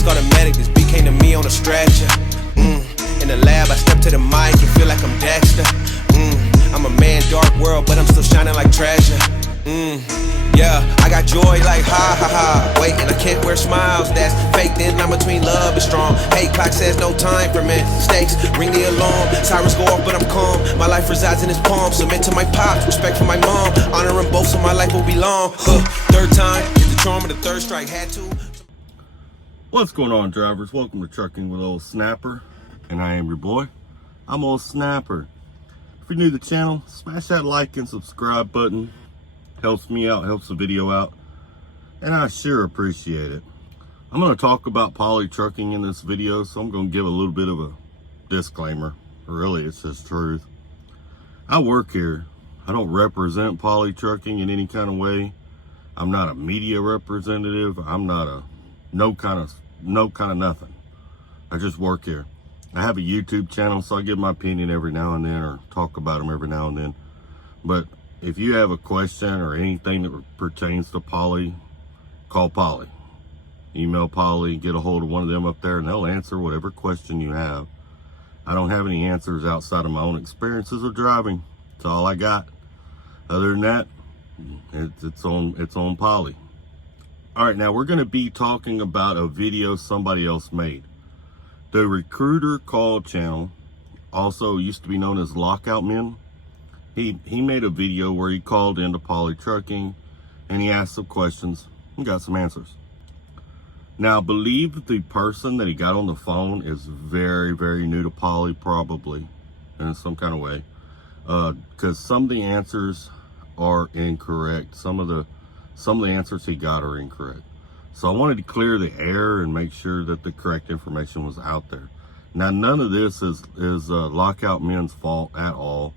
Please call the medic, this beat came to me on a stretcher. In the lab, I step to the mic and feel like I'm Dexter. I'm a man, dark world, but I'm still shining like treasure. Yeah, I got joy like ha ha ha. Wait, and I can't wear smiles, that's fake. Then I'm between love and strong. Hey, clock says no time for mistakes. Ring the alarm, sirens go off, but I'm calm. My life resides in his palm. Submit to my pops, respect for my mom. Honor them both, so my life will be long. Third time, get the charm of the third strike. Had to. What's going on, drivers? Welcome to Trucking with Old Snapper, and I am your boy. I'm Old Snapper. If you're new to the channel, smash that like and subscribe button. Helps me out, helps the video out, and I sure appreciate it. I'm going to talk about poly trucking in this video, so I'm going to give a little bit of a disclaimer. Really, it's just truth. I work here. I don't represent poly trucking in any kind of way. I'm not a media representative. I'm not a no kind of nothing. I just work here. I have a YouTube channel, so I give my opinion every now and then, or talk about them every now and then. But if you have a question or anything that pertains to poly, call poly. Email poly, get a hold of one of them up there, and they'll answer whatever question you have. I don't have any answers outside of my own experiences of driving. That's all I got. Other than that, it's on poly. All right, now we're going to be talking about a video somebody else made. The Recruiter Call channel, also used to be known as Lockout Men. He made a video where he called into poly trucking and he asked some questions and got some answers. Now, I believe the person that he got on the phone is very, very new to poly, probably in some kind of way, because some of the answers are incorrect. Some of the answers he got are incorrect. So I wanted to clear the air and make sure that the correct information was out there. Now, none of this is Lockout Men's fault at all.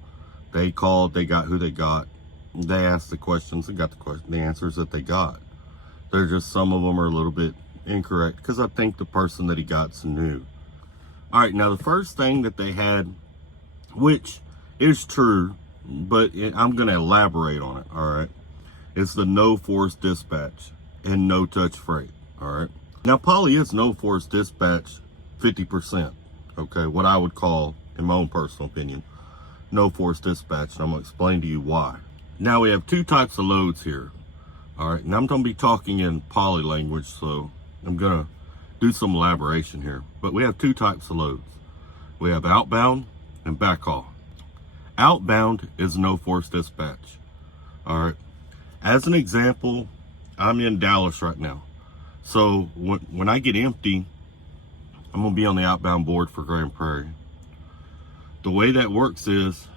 They called, they got who they got. They asked the questions and got the answers that they got. They're just, some of them are a little bit incorrect because I think the person that he got's new. All right, now the first thing that they had, which is true, but I'm going to elaborate on it, all right? It's the no force dispatch and no touch freight, all right? Now, poly is no force dispatch 50%, okay? What I would call, in my own personal opinion, no force dispatch, and I'm going to explain to you why. Now, we have two types of loads here, all right? And I'm going to be talking in poly language, so I'm going to do some elaboration here. But we have two types of loads. We have outbound and backhaul. Outbound is no force dispatch, all right? As an example, I'm in Dallas right now. So when I get empty, I'm going to be on the outbound board for Grand Prairie. The way that works is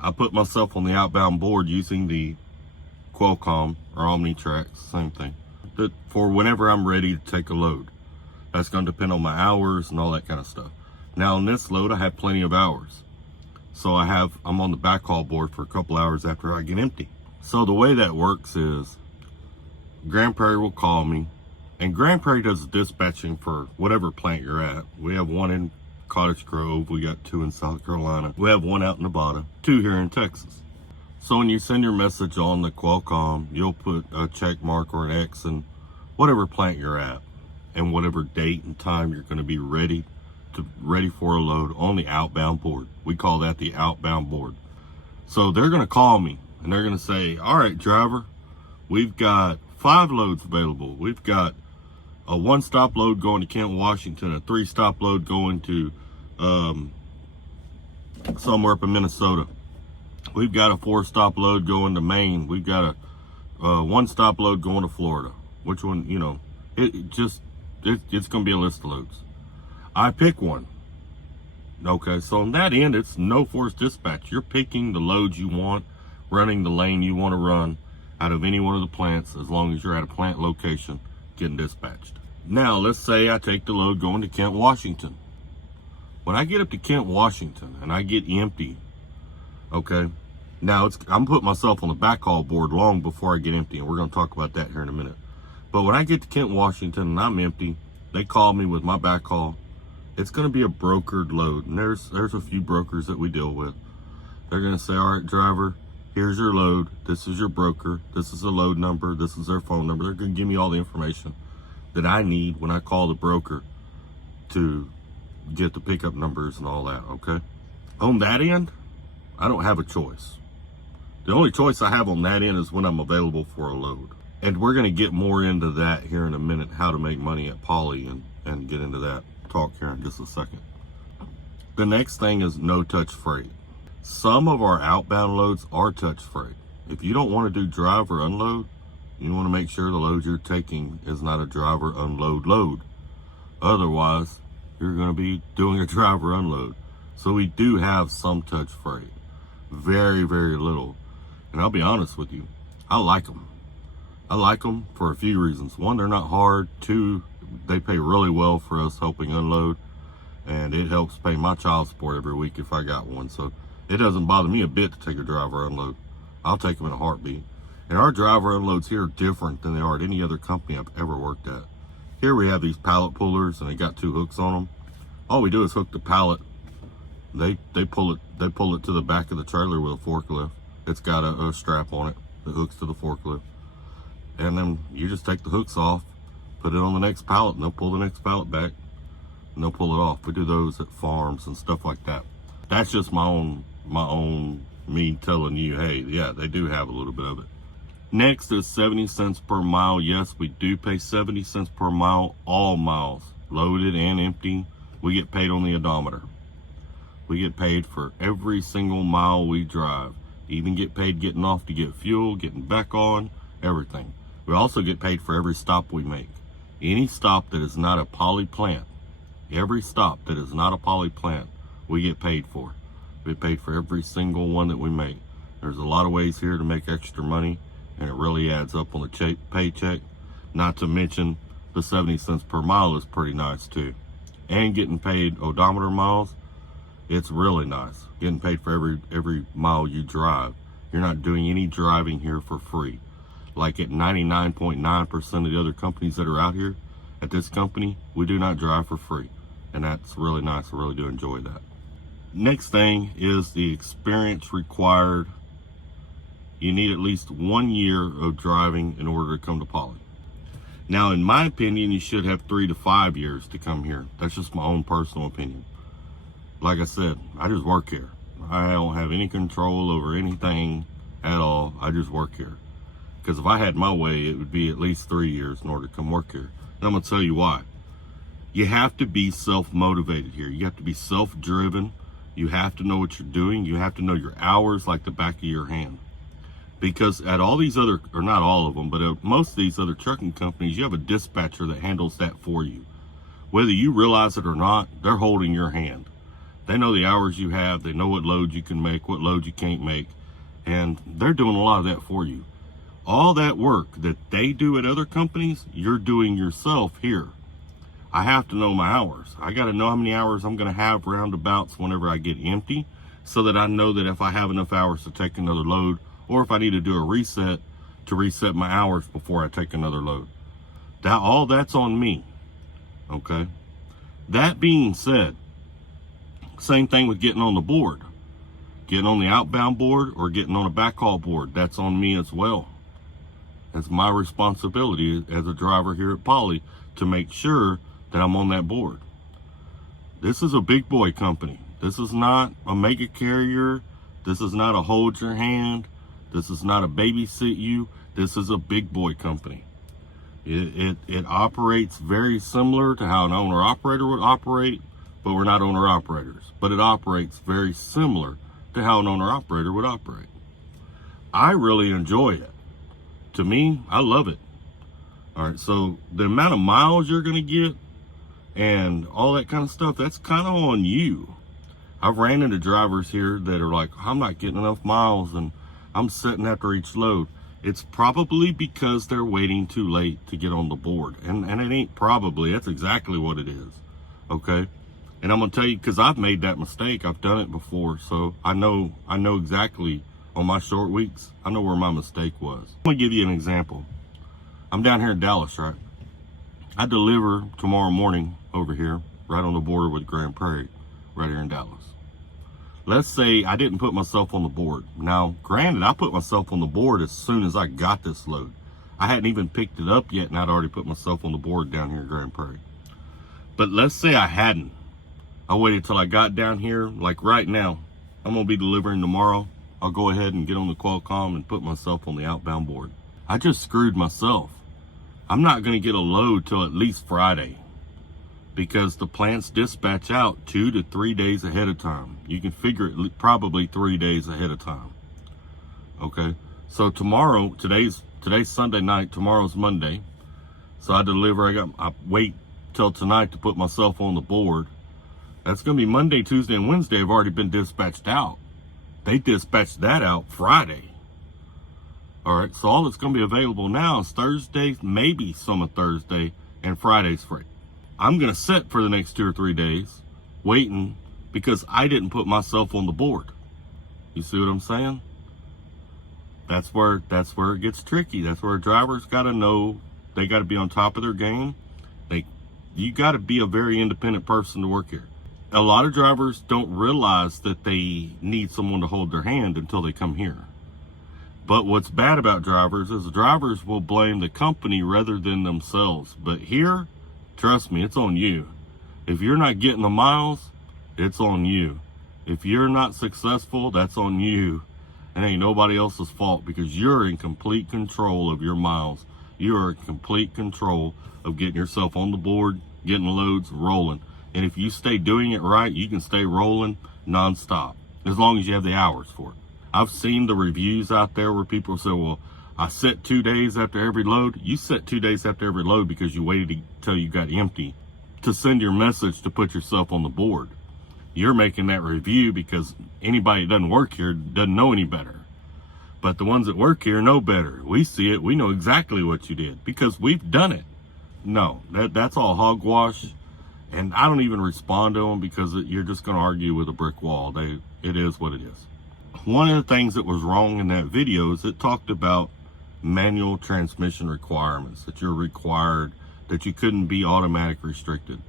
I put myself on the outbound board using the Qualcomm or OmniTrack, same thing, for whenever I'm ready to take a load. That's going to depend on my hours and all that kind of stuff. Now on this load, I have plenty of hours. So I'm on the backhaul board for a couple hours after I get empty. So the way that works is Grand Prairie will call me, and Grand Prairie does the dispatching for whatever plant you're at. We have one in Cottage Grove, we got two in South Carolina, we have one out in Nevada, two here in Texas. So when you send your message on the Qualcomm, you'll put a check mark or an X in whatever plant you're at and whatever date and time you're going to be ready for a load on the outbound board. We call that the outbound board. So they're going to call me and they're going to say, all right, driver, we've got 5 loads available. We've got a 1-stop load going to Kent, Washington, a 3-stop load going to somewhere up in Minnesota. We've got a 4-stop load going to Maine. We've got a 1-stop load going to Florida. Which one, you know, it's going to be a list of loads. I pick one. Okay, so on that end, it's no force dispatch. You're picking the loads you want, running the lane you want to run out of any one of the plants, as long as you're at a plant location getting dispatched. Now, let's say I take the load going to Kent, Washington. When I get up to Kent, Washington, and I get empty, okay, now I'm putting myself on the backhaul board long before I get empty, and we're going to talk about that here in a minute. But when I get to Kent, Washington, and I'm empty, they call me with my backhaul. It's going to be a brokered load, and there's a few brokers that we deal with. They're going to say, all right, driver, here's your load. This is your broker. This is the load number. This is their phone number. They're going to give me all the information that I need when I call the broker to get the pickup numbers and all that, okay? On that end, I don't have a choice. The only choice I have on that end is when I'm available for a load. And we're going to get more into that here in a minute, how to make money at Poly, and get into that talk here in just a second. The next thing is no touch freight. Some of our outbound loads are touch freight. If you don't want to do drive or unload, you want to make sure the load you're taking is not a drive or unload load. Otherwise, you're going to be doing a drive or unload. So we do have some touch freight. Very, very little. And I'll be honest with you, I like them. I like them for a few reasons. One, they're not hard. Two, they pay really well for us helping unload. And it helps pay my child support every week if I got one. So it doesn't bother me a bit to take a drive or unload. I'll take them in a heartbeat. And our drive or unloads here are different than they are at any other company I've ever worked at. Here we have these pallet pullers and they got 2 hooks on them. All we do is hook the pallet. They pull it to the back of the trailer with a forklift. It's got a strap on it that hooks to the forklift. And then you just take the hooks off, put it on the next pallet, and they'll pull the next pallet back, and they'll pull it off. We do those at farms and stuff like that. That's just my own me telling you, hey, yeah, they do have a little bit of it. Next is 70 cents per mile. Yes, we do pay 70 cents per mile, all miles, loaded and empty. We get paid on the odometer. We get paid for every single mile we drive. Even get paid getting off to get fuel, getting back on, everything. We also get paid for every stop we make. Any stop that is not a Poly plant, every stop that is not a Poly plant, we get paid for. We get paid for every single one that we make. There's a lot of ways here to make extra money, and it really adds up on the paycheck. Not to mention the 70 cents per mile is pretty nice too. And getting paid odometer miles, it's really nice. Getting paid for every mile you drive. You're not doing any driving here for free. Like at 99.9% of the other companies that are out here, at this company, we do not drive for free. And that's really nice. I really do enjoy that. Next thing is the experience required. You need at least 1 year of driving in order to come to Poly. Now, in my opinion, you should have 3 to 5 years to come here. That's just my own personal opinion. Like I said, I just work here. I don't have any control over anything at all. I just work here. Because if I had my way, it would be at least 3 years in order to come work here. And I'm going to tell you why. You have to be self-motivated here. You have to be self-driven. You have to know what you're doing. You have to know your hours like the back of your hand. Because at all these other, or not all of them, but at most of these other trucking companies, you have a dispatcher that handles that for you. Whether you realize it or not, they're holding your hand. They know the hours you have. They know what loads you can make, what loads you can't make. And they're doing a lot of that for you. All that work that they do at other companies, you're doing yourself here. I have to know my hours. I got to know how many hours I'm going to have roundabouts whenever I get empty, so that I know that if I have enough hours to take another load, or if I need to do a reset to reset my hours before I take another load. All that's on me. Okay. That being said, same thing with getting on the board. Getting on the outbound board or getting on a backhaul board, that's on me as well. It's my responsibility as a driver here at Poly to make sure that I'm on that board. This is a big boy company. This is not a mega carrier. This is not a hold your hand. This is not a babysit you. This is a big boy company. It operates very similar to how an owner-operator would operate, but we're not owner-operators. But it operates very similar to how an owner-operator would operate. I really enjoy it. To me, I love it. All right, so the amount of miles you're going to get and all that kind of stuff, that's kind of on you. I've ran into drivers here that are like, I'm not getting enough miles and I'm sitting after each load. It's probably because they're waiting too late to get on the board. And it ain't probably, that's exactly what it is. Okay? And I'm going to tell you, because I've made that mistake. I've done it before. So I know exactly on my short weeks, I know where my mistake was. I'm going to give you an example. I'm down here in Dallas, right? I deliver tomorrow morning over here, right on the border with Grand Prairie, right here in Dallas. Let's say I didn't put myself on the board. Now, granted, I put myself on the board as soon as I got this load. I hadn't even picked it up yet, and I'd already put myself on the board down here in Grand Prairie. But let's say I hadn't. I waited till I got down here, like right now. I'm gonna be delivering tomorrow. I'll go ahead and get on the Qualcomm and put myself on the outbound board. I just screwed myself. I'm not gonna get a load till at least Friday, because the plants dispatch out 2 to 3 days ahead of time. You can figure it probably 3 days ahead of time. Okay, so tomorrow, today's Sunday night, tomorrow's Monday. So I wait till tonight to put myself on the board. That's gonna be Monday, Tuesday, and Wednesday have already been dispatched out. They dispatched that out Friday. All right, so all that's gonna be available now is Thursday, maybe some of Thursday, and Friday's free. I'm gonna sit for the next 2 or 3 days, waiting, because I didn't put myself on the board. You see what I'm saying? That's where it gets tricky. That's where drivers gotta know, they gotta be on top of their game. You gotta be a very independent person to work here. A lot of drivers don't realize that they need someone to hold their hand until they come here. But what's bad about drivers is drivers will blame the company rather than themselves. But here, trust me, it's on you. If you're not getting the miles, it's on you. If you're not successful, that's on you. It ain't nobody else's fault, because you're in complete control of your miles. You are in complete control of getting yourself on the board, getting loads rolling. And if you stay doing it right, you can stay rolling nonstop, as long as you have the hours for it. I've seen the reviews out there where people say, well, I set 2 days after every load. You set 2 days after every load because you waited until you got empty to send your message to put yourself on the board. You're making that review because anybody that doesn't work here doesn't know any better. But the ones that work here know better. We see it. We know exactly what you did because we've done it. No, that's all hogwash. And I don't even respond to them because you're just going to argue with a brick wall. It is what it is. One of the things that was wrong in that video is it talked about manual transmission requirements, that you're required, that you couldn't be automatic restricted.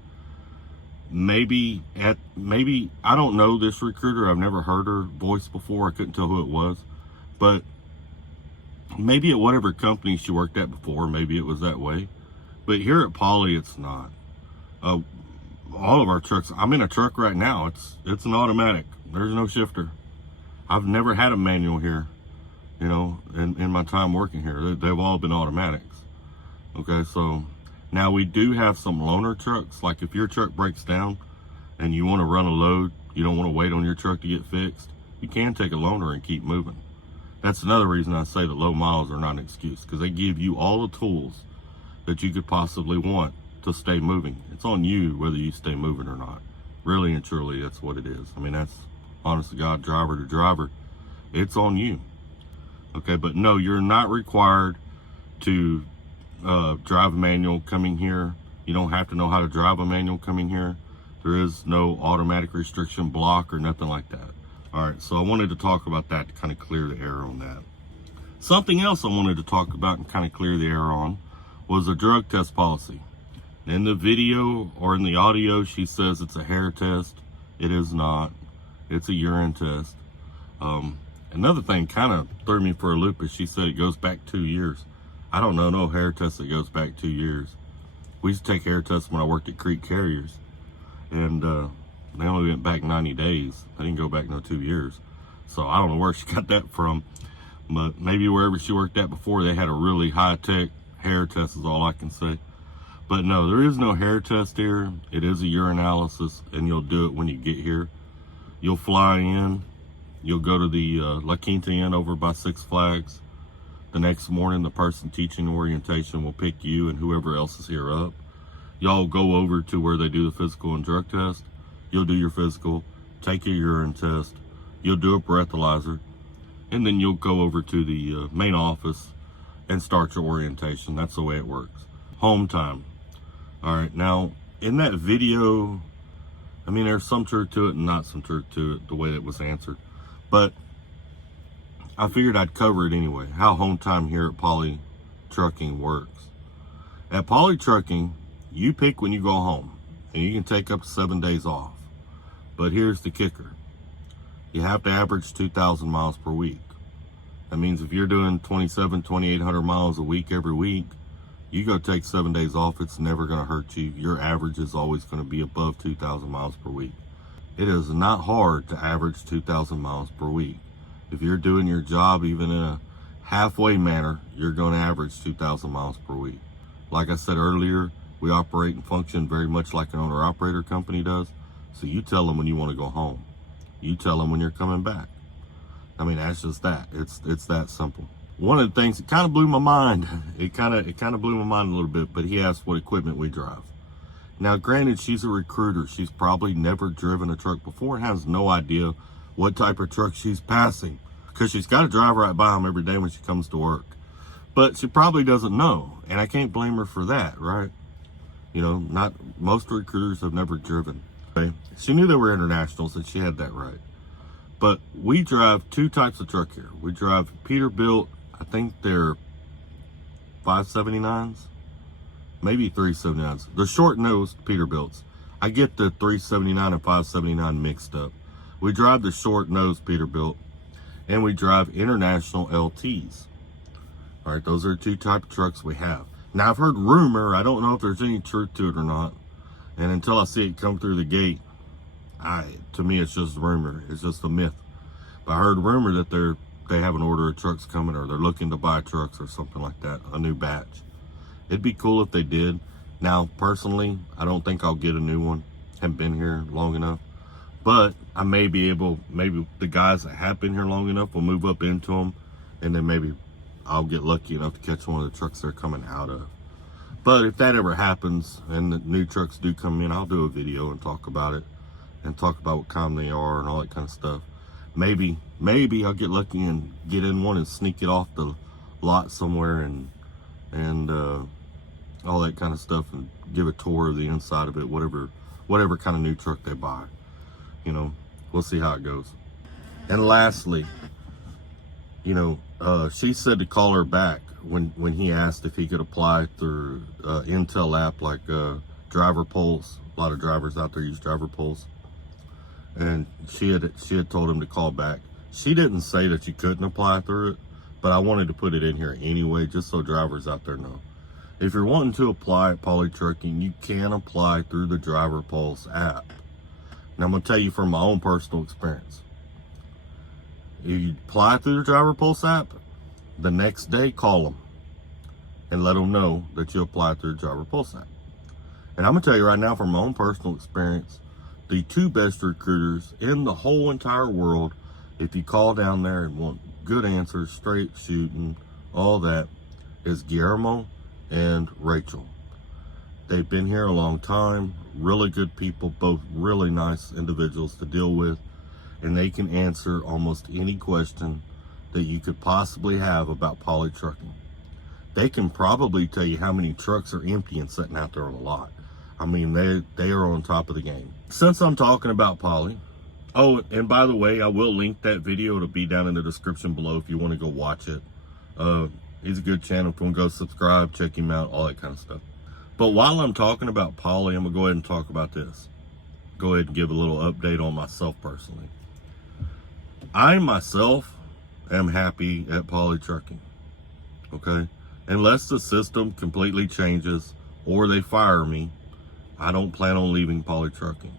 Maybe I don't know this recruiter. I've never heard her voice before. I couldn't tell who it was, but maybe at whatever company she worked at before, maybe it was that way. But here at Poly, it's not. All of our trucks, I'm in a truck right now. It's an automatic. There's no shifter. I've never had a manual here, you know, in my time working here. They've all been automatics. Okay, so now we do have some loaner trucks. Like if your truck breaks down and you want to run a load, you don't want to wait on your truck to get fixed, you can take a loaner and keep moving. That's another reason I say that low miles are not an excuse, because they give you all the tools that you could possibly want to stay moving. It's on you whether you stay moving or not. Really and truly, that's what it is. I mean, that's honest to God, driver to driver. It's on you. Okay, but no, you're not required to drive a manual coming here. You don't have to know how to drive a manual coming here. There is no automatic restriction block or nothing like that. All right, so I wanted to talk about that to kind of clear the air on that. Something else I wanted to talk about and kind of clear the air on was a drug test policy. In the video or in the audio, she says it's a hair test. It is not. It's a urine test. Another thing kind of threw me for a loop is she said it goes back 2 years. I don't know no hair test that goes back 2 years. We used to take hair tests when I worked at Creek Carriers, and they only went back 90 days. They didn't go back no 2 years. So I don't know where she got that from, but maybe wherever she worked at before, they had a really high-tech hair test is all I can say. But no, there is no hair test here. It is a urinalysis, and you'll do it when you get here. You'll fly in. You'll go to the La Quinta Inn over by Six Flags. The next morning, the person teaching orientation will pick you and whoever else is here up. Y'all go over to where they do the physical and drug test. You'll do your physical, take your urine test. You'll do a breathalyzer, and then you'll go over to the main office and start your orientation. That's the way it works. Home time. All right, now in that video, I mean, there's some truth to it and not some truth to it, the way it was answered. But I figured I'd cover it anyway, how home time here at Poly Trucking works. At Poly Trucking, you pick when you go home, and you can take up to 7 days off. But here's the kicker. You have to average 2,000 miles per week. That means if you're doing 2,800 miles a week every week, You go take 7 days off, it's never going to hurt you. Your average is always going to be above 2,000 miles per week. It is not hard to average 2,000 miles per week. If you're doing your job even in a halfway manner, you're going to average 2,000 miles per week. Like I said earlier, we operate and function very much like an owner-operator company does. So you tell them when you want to go home. You tell them when you're coming back. I mean, that's just that. It's that simple. One of the things that kind of blew my mind, it kind of blew my mind a little bit, but he asked what equipment we drive. Now, granted, she's a recruiter. She's probably never driven a truck before and has no idea what type of truck she's passing, because she's got to drive right by them every day when she comes to work. But she probably doesn't know, and I can't blame her for that, right? You know, not most recruiters have never driven. Okay? She knew they were internationals, and she had that right. But we drive two types of truck here. We drive Peterbilt, I think they're 579s, maybe 379s. The short-nosed Peterbilts. I get the 379 and 579 mixed up. We drive the short-nosed Peterbilt, and we drive international LTs. All right, those are two type of trucks we have. Now, I've heard rumor. I don't know if there's any truth to it or not. And until I see it come through the gate, to me, it's just rumor. It's just a myth. But I heard rumor that they have an order of trucks coming, or they're looking to buy trucks or something like that, a new batch. It'd be cool if they did. Now, personally, I don't think I'll get a new one. Haven't been here long enough. But I may be able, maybe the guys that have been here long enough will move up into them, and then maybe I'll get lucky enough to catch one of the trucks they're coming out of. But if that ever happens and the new trucks do come in, I'll do a video and talk about it, and talk about what kind they are and all that kind of stuff. Maybe I'll get lucky and get in one and sneak it off the lot somewhere and all that kind of stuff, and give a tour of the inside of it, whatever kind of new truck they buy. You know, we'll see how it goes. And lastly, you know, she said to call her back when he asked if he could apply through Intel app like Driver Pulse. A lot of drivers out there use Driver Pulse. And she had told him to call back. She didn't say that you couldn't apply through it, but I wanted to put it in here anyway, just so drivers out there know. If you're wanting to apply at Poly Trucking, you can apply through the Driver Pulse app. Now, I'm going to tell you from my own personal experience. If you apply through the Driver Pulse app, the next day call them and let them know that you applied through the Driver Pulse app. And I'm going to tell you right now from my own personal experience, the two best recruiters in the whole entire world, if you call down there and want good answers, straight shooting, all that, is Guillermo and Rachel. They've been here a long time, really good people, both really nice individuals to deal with, and they can answer almost any question that you could possibly have about Poly Trucking. They can probably tell you how many trucks are empty and sitting out there on the lot. I mean, they are on top of the game. Since I'm talking about Poly, oh, and by the way, I will link that video. It'll be down in the description below if you want to go watch it. He's a good channel. If you want to go subscribe, check him out, all that kind of stuff. But while I'm talking about Poly, I'm going to go ahead and talk about this. Go ahead and give a little update on myself personally. I myself am happy at Poly Trucking, okay? Unless the system completely changes or they fire me, I don't plan on leaving Poly Trucking.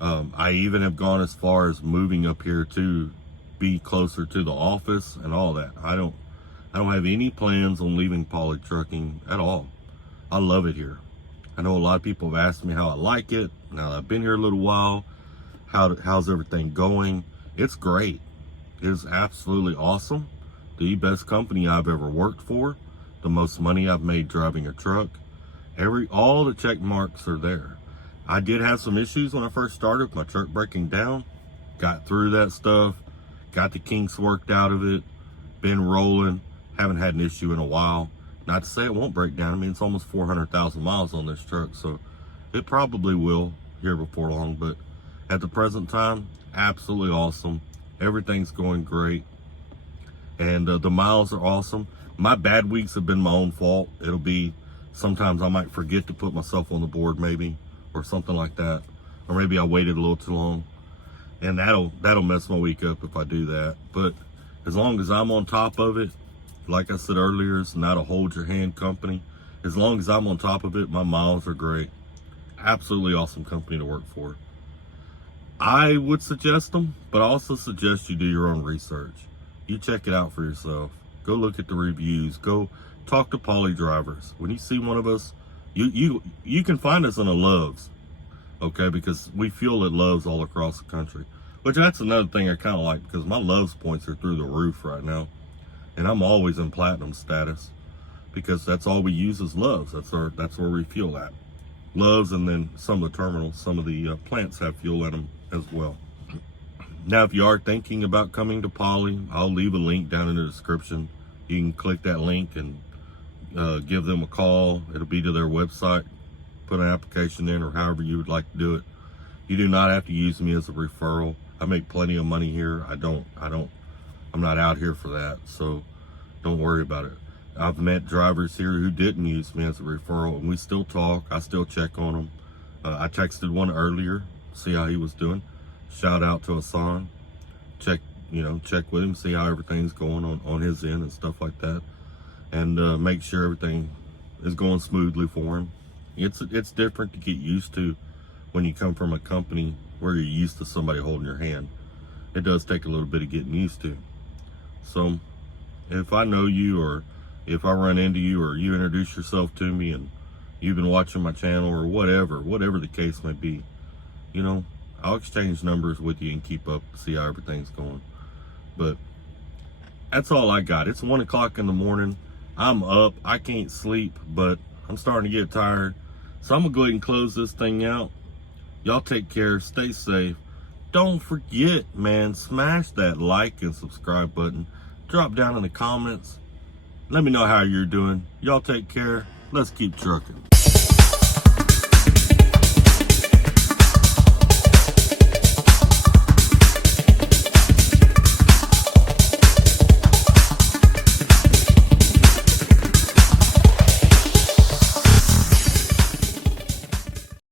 I even have gone as far as moving up here to be closer to the office and all that. I don't have any plans on leaving Poly Trucking at all. I love it here. I know a lot of people have asked me how I like it. Now that I've been here a little while, how's everything going? It's great. It's absolutely awesome. The best company I've ever worked for. The most money I've made driving a truck. All the check marks are there. I did have some issues when I first started with my truck breaking down. Got through that stuff. Got the kinks worked out of it. Been rolling. Haven't had an issue in a while. Not to say it won't break down. I mean, it's almost 400,000 miles on this truck, so it probably will here before long. But at the present time, absolutely awesome. Everything's going great. And the miles are awesome. My bad weeks have been my own fault. It'll be, sometimes I might forget to put myself on the board maybe, or something like that. Or maybe I waited a little too long. And that'll mess my week up if I do that. But as long as I'm on top of it, like I said earlier, it's not a hold your hand company. As long as I'm on top of it, my miles are great. Absolutely awesome company to work for. I would suggest them, but I also suggest you do your own research. You check it out for yourself. Go look at the reviews. Go talk to poly drivers. When you see one of us, you can find us in a Love's, okay? Because we fuel at Love's all across the country. Which that's another thing I kind of like, because my Love's points are through the roof right now. And I'm always in platinum status, because that's all we use is Love's. That's where we fuel at. Love's, and then some of the terminals, some of the plants have fuel in them as well. Now, if you are thinking about coming to Poly, I'll leave a link down in the description. You can click that link and give them a call. It'll be to their website. Put an application in, or however you would like to do it. You do not have to use me as a referral. I make plenty of money here. I'm not out here for that, so don't worry about it. I've met drivers here who didn't use me as a referral, and we still talk. I still check on them. I texted one earlier, see how he was doing. Shout out to Hassan. Check with him, see how everything's going on his end and stuff like that, and make sure everything is going smoothly for him. It's different to get used to when you come from a company where you're used to somebody holding your hand. It does take a little bit of getting used to. So if I know you, or if I run into you, or you introduce yourself to me and you've been watching my channel, or whatever the case may be, I'll exchange numbers with you and keep up to see how everything's going. But that's all I got. It's 1 o'clock in the morning. I'm up. I can't sleep, but I'm starting to get tired. So I'm going to go ahead and close this thing out. Y'all take care. Stay safe. Don't forget, man, smash that like and subscribe button. Drop down in the comments. Let me know how you're doing. Y'all take care. Let's keep trucking.